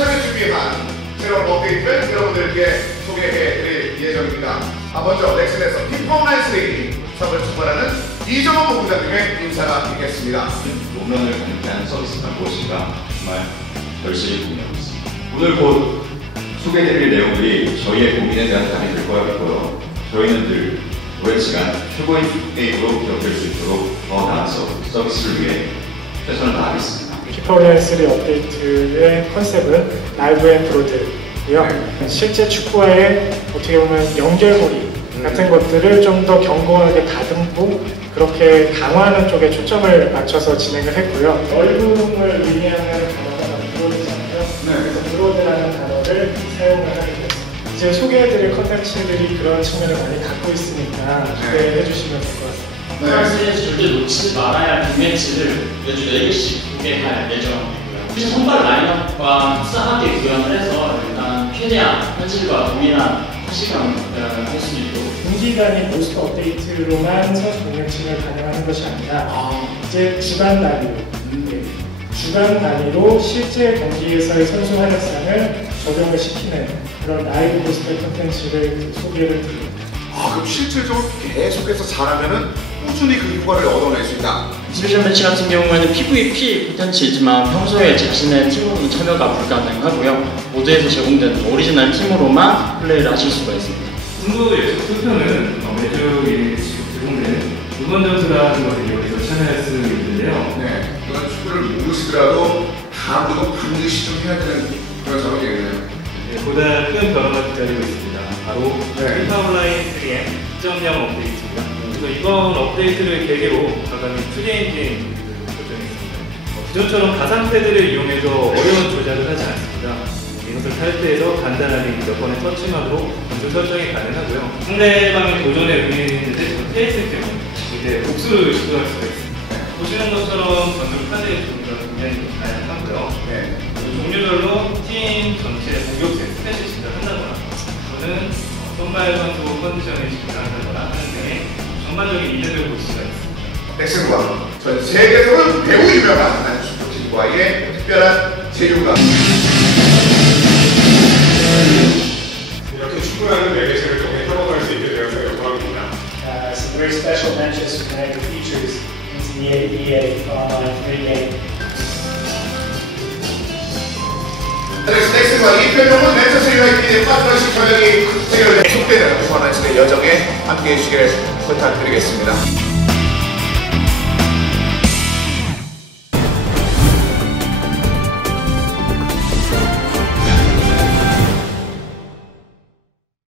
차게 준비한 새로운 업데이트를 여러분들께 소개해 드릴 예정입니다. 아, 먼저 넥슨에서 피퍼맨스리 수업을 출발하는 이정원 본부장님의 인사가. 노면을 가리게 하는 서비스가 무엇인가 정말 열심히 고민하고 있습니다. 오늘 곧 소개해드릴 내용들이 저희의 고민에 대한 답이 될 거라고요. 저희는 늘 오랜 시간 최고의 게임으로 기억될 수 있도록 더 나은 서- 서비스를 위해 최선을 다하겠습니다. 3 업데이트의 컨셉은 라이브 앤 브로드고요. 실제 축구와의 어떻게 보면 연결고리 같은 것들을 좀 더 견고하게 다듬고 그렇게 강화하는 쪽에 초점을 맞춰서 진행을 했고요. 넓음을 의미하는 단어가 브로드잖아요. 그래서 브로드라는 단어를 사용을 하게 됐습니다. 이제 소개해드릴 컨텐츠들이 그런 측면을 많이 갖고 있으니까 기대해 주시면 될 것 같습니다. 네. 프랑스에 절대 놓치지 말아야 할 빅매치를 매주 4개씩 공개할 예정이고요. 혹시 선발 라인업과 흡사하게 구현을 해서 일단 최대한 현실과 동일한 시간 할수 있도록 분기 단위 부스트 업데이트로만 선수 공략칭을 가능하는 것이 아니라 이제 주간 단위로 네, 주간 단위로 실제 경기에서의 선수 활약상을 적용을 시키는 그런 라이브 부스트 콘텐츠를 소개를 드립니다. 아, 그럼 실질적으로 계속해서 잘하면은 꾸준히 그 효과를 얻어낼 수 있다. 스페셜 매치 같은 경우에는 PVP 콘텐츠이지만 평소에 자신의 팀으로는 참여가 불가능하고요. 모드에서 제공되는 오리지널 팀으로만 플레이를 하실 수가 있습니다. 승부 예측 투표는 어, 매주 일 제공되는 응원 점수라는 것을 이용해서 참여할 수 있는데요. 네. 그건 축구를 모르시더라도 다음부터 반드시 좀 해야 되는 그런 작업이겠네요. 네, 보다 큰 변화가 기다리고 있습니다. 바로 네. 피파 온라인 3M 2.0 업데이트입니다. 그래서 이번 업데이트를 계기로 가감히 2D 엔진을 결정했습니다. 어, 기존처럼 가상 패드를 이용해서 어려운 조작을 하지 않습니다. 이것을 탈퇴해서 간단하게 몇 번의 터치만으로 전술 설정이 가능하고요. 상대방의 도전에 응했는데 패했을 경우 이제 복수를 시도할 수가 있습니다. 보시는 것처럼 전술 카드의 종류가 굉장히 다양하고요. 네. 종류별로 팀 전체 공격세 스탯을 진단한다거나 또는 어, 선발 선수 컨디션을 전반적인 볼 수가 있습니다. 넥슨과 전 세계적으로 매우 유명한 한 축구팀과의 특별한 제휴가 이렇게 축구라는 매개체를 통해 협업할 수 있게 되어서 영광입니다. Uh, some very special Manchester United features into the AEA Online 3 game. 넥슨 넥슨 과 이표정은 맨체스터 유나이티드의 파트너십 협약이 체결된 속되는 후원하시는 여정에 함께해 주시길 부탁드리겠습니다.